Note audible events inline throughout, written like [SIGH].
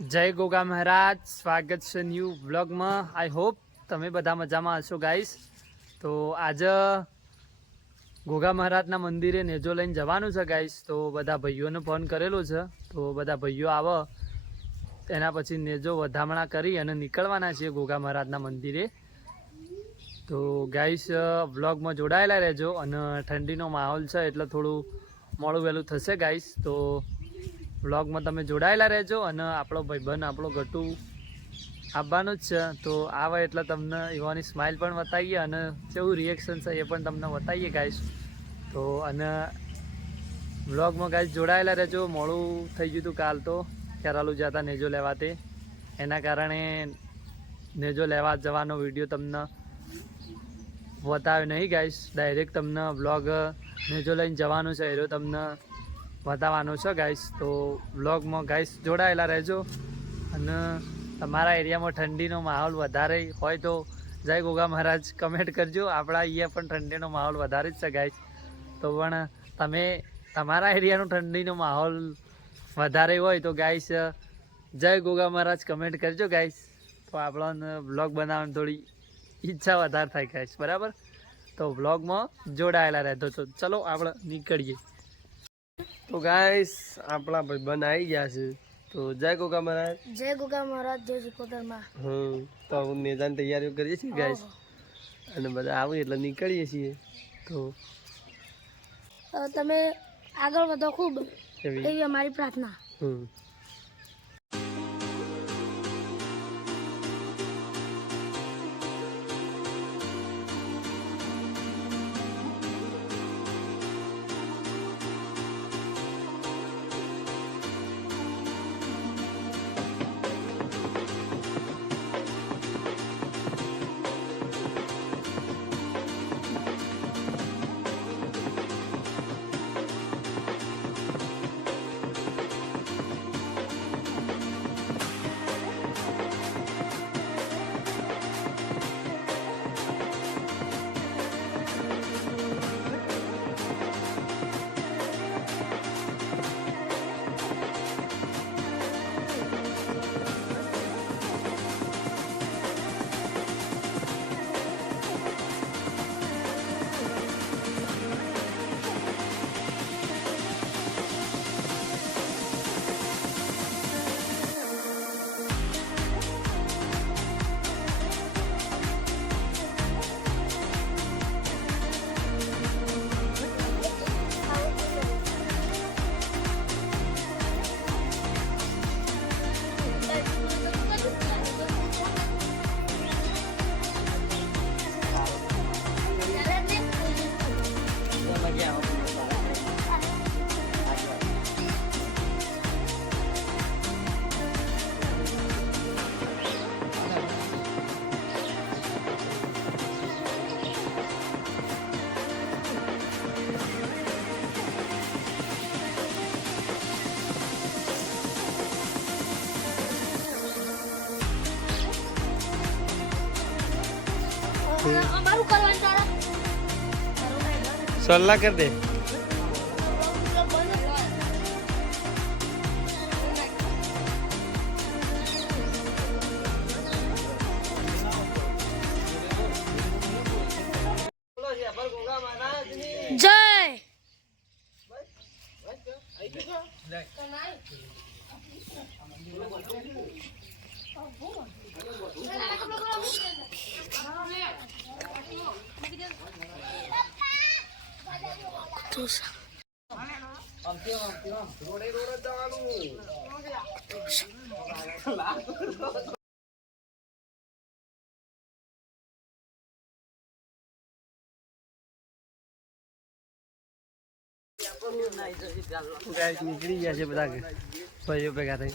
જય ગોગા મહારાજ, સ્વાગત છે ન્યૂ વ્લોગમાં આઈ હોપ તમે બધા મજામાં હશો ગાઈસ તો આજે ગોગા મહારાજના મંદિરે નેજો લઈને જવાનું છે ગાઈસ તો બધા ભાઈઓને ફોન કરેલો છે. તો બધા ભાઈઓ આવે, એના પછી નેજો વધામણા કરી અને નીકળવાના છીએ ગોગા મહારાજના મંદિરે. તો ગાઈસ વ્લોગમાં જોડાયેલા રહેજો અને ઠંડીનો માહોલ છે એટલે થોડું મોડું વહેલું થશે ગાઈસ તો વ્લોગમાં તમે જોડાયેલા રહેજો અને આપણો ભાઈબંધ, આપણો ગટુ આવવાનું જ છે. તો આવે એટલે તમને યુવાની સ્માઇલ પણ બતાવીએ અને કેવું રિએક્શન છે એ પણ તમને બતાવીએ ગાઈશ તો અને વ્લોગમાં ગાઈશ જોડાયેલા રહેજો. મોડું થઈ ગયું હતું કાલ તો. કેરાલુ જતા નેજો લેવા તે. એના કારણે નેજો લેવા જવાનો વીડિયો તમને બતાવ્યો નહીં ગાઈશ ડાયરેક્ટ તમને વ્લોગ નેજો લઈને જવાનું છે, એ તમને બતાવવાનો છે ગાઈસ તો વ્લોગમાં ગાઈસ જોડાયેલા રહેજો. અને તમારા એરિયામાં ઠંડીનો માહોલ વધારે હોય તો જય ગોગા મહારાજ કમેન્ટ કરજો. આપણા અહીંયા પણ ઠંડીનો માહોલ વધારે જ છે ગાઈસ તો પણ તમે તમારા એરિયાનો ઠંડીનો માહોલ વધારે હોય તો ગાઈસ જય ગોગા મહારાજ કમેન્ટ કરજો ગાઈસ તો આપણને વ્લોગ બનાવવાની થોડી ઈચ્છા વધારે થાય ગાઈસ બરાબર? તો વ્લોગમાં જોડાયેલા રહેતો છો ચલો આપણે નીકળીએ. તો ગાઈસ આપણા ભાઈબંધ આવી ગયા છે. તો જય ગોગા મહારાજ. જય ગોગા મહારાજ જય સિકોતરમાં હમ તો નેજાની તૈયારીઓ કરીએ છીએ ગાઈસ અને બધા આવીએ એટલે નીકળીએ છીએ. તો તમે આગળ વધો ખૂબ. એવી અમારી પ્રાર્થના. હમ. સલ્લા કરી દે. જય ગાઈસ નીકળી ગયા છે બધા ભાઈઓ ભેગા થઈ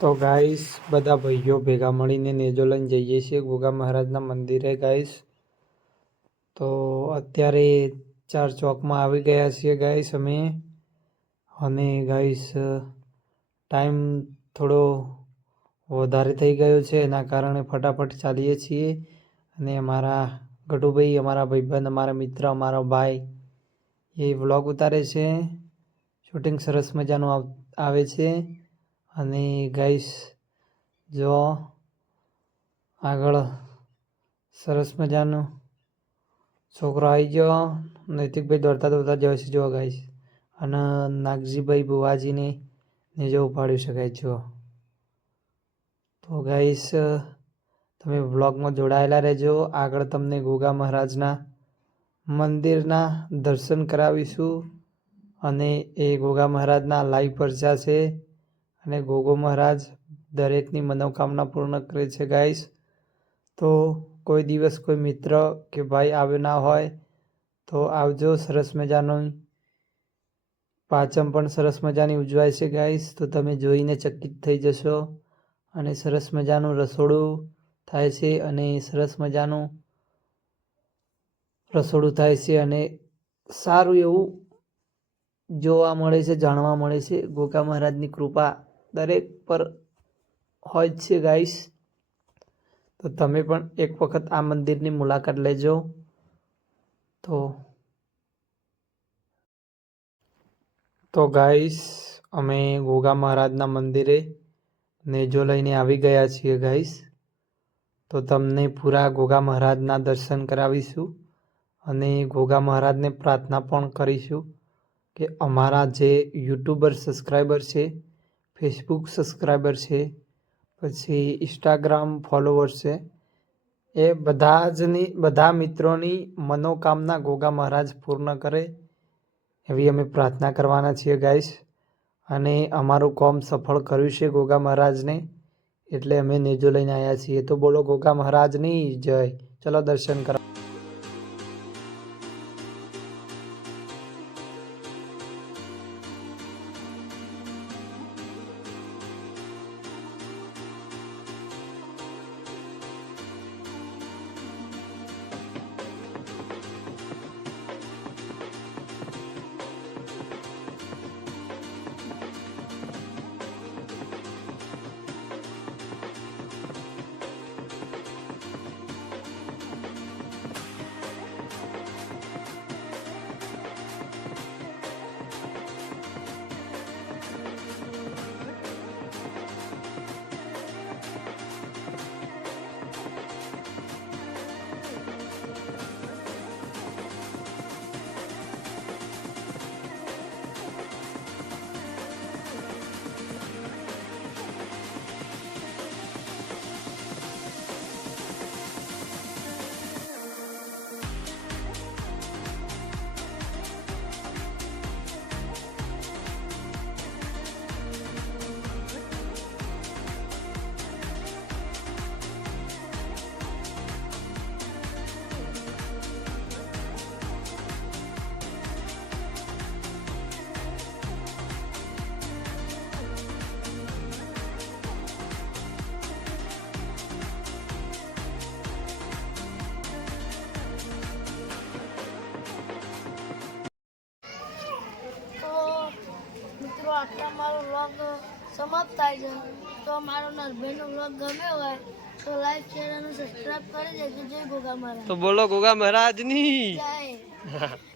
તો ગાઈસ, બધા ભાઈઓ ભેગા મળીને નેજો લઈને જઈએ છીએ ગોગા મહારાજના મંદિરે, ગાઈસ. તો અત્યારે ચાર ચોકમાં આવી ગયા છીએ ગાઈસ અમે. અને ગાઈસ, ટાઈમ થોડો વધારે થઈ ગયો છે, એના કારણે ફટાફટ ચાલીએ છીએ. અને અમારા ગટુભાઈ અમારા ભાઈબંધ, અમારા મિત્ર, અમારો ભાઈ એ વ્લોગ ઉતારે છે. શૂટિંગ સરસ મજાનું આવ- છે. અને ગાઈસ, જો આગળ સરસ મજાનો છોકરો આવી ગયો, નૈતિકભાઈ દોડતા દોડતા જાય છે જો ગાઈસ. અને નાગજીભાઈ બુવાજીને ને જો ઉપાડી શકાય છો તો ગાઈસ, તમે વ્લોગમાં જોડાયેલા રહેજો. આગળ તમને ગોગા મહારાજના મંદિરના દર્શન કરાવીશું. અને એ ગોગા મહારાજના લાઈવ પરચા છે અને ગોગો મહારાજ દરેકની મનોકામના પૂર્ણ કરે છે ગાઈસ તો કોઈ દિવસ કોઈ મિત્ર કે ભાઈ આવ્યો ના હોય, તો આવજો. સરસ મજાનું પાચમ પણ સરસ મજાની ઉજવાય છે ગાઈસ તો તમે જોઈને ચકિત થઈ જશો. અને સરસ મજાનું રસોડું થાય છે અને સરસ મજાનું રસોડું થાય છે અને સારું એવું જોવા મળે છે, જાણવા મળે છે. ગોગા મહારાજની કૃપા દરેક પર હોય છે ગાઈસ તો તમે પણ એક વખત આ મંદિરની મુલાકાત લેજો. તો તો ગાઈસ અમે ગોગા મહારાજના મંદિરે નેજો લઈને આવી ગયા છીએ ગાઈસ તો તમને પૂરા ગોગા મહારાજના દર્શન કરાવીશું અને ગોગા મહારાજને પ્રાર્થના પણ કરીશું. કે અમારા જે યુટ્યુબર સબસ્ક્રાઈબર છે, ફેસબુક સબસ્ક્રાઈબર છે, પછી ઇન્સ્ટાગ્રામ ફોલોવર્સ છે, એ બધા જની બધા મિત્રોની મનોકામના ગોગા મહારાજ પૂર્ણ કરે એવી અમે પ્રાર્થના કરવાના છીએ ગાઈશ અને અમારું કોમ સફળ કર્યું છે ગોગા મહારાજને, એટલે અમે નેજો લઈને આવ્યા છીએ. તો બોલો ગોગા મહારાજની જય. ચલો દર્શન કરો આટલા મારો વ્લોગ સમાપ્ત થાય છે. તો મારો નરભાઈનો વ્લોગ ગમ્યો હોય તો લાઈક શેર અને સબસ્ક્રાઈબ કરી દેજો. જય ગોગા મહારાજ. તો બોલો ગોગા મહારાજની. જય. [LAUGHS]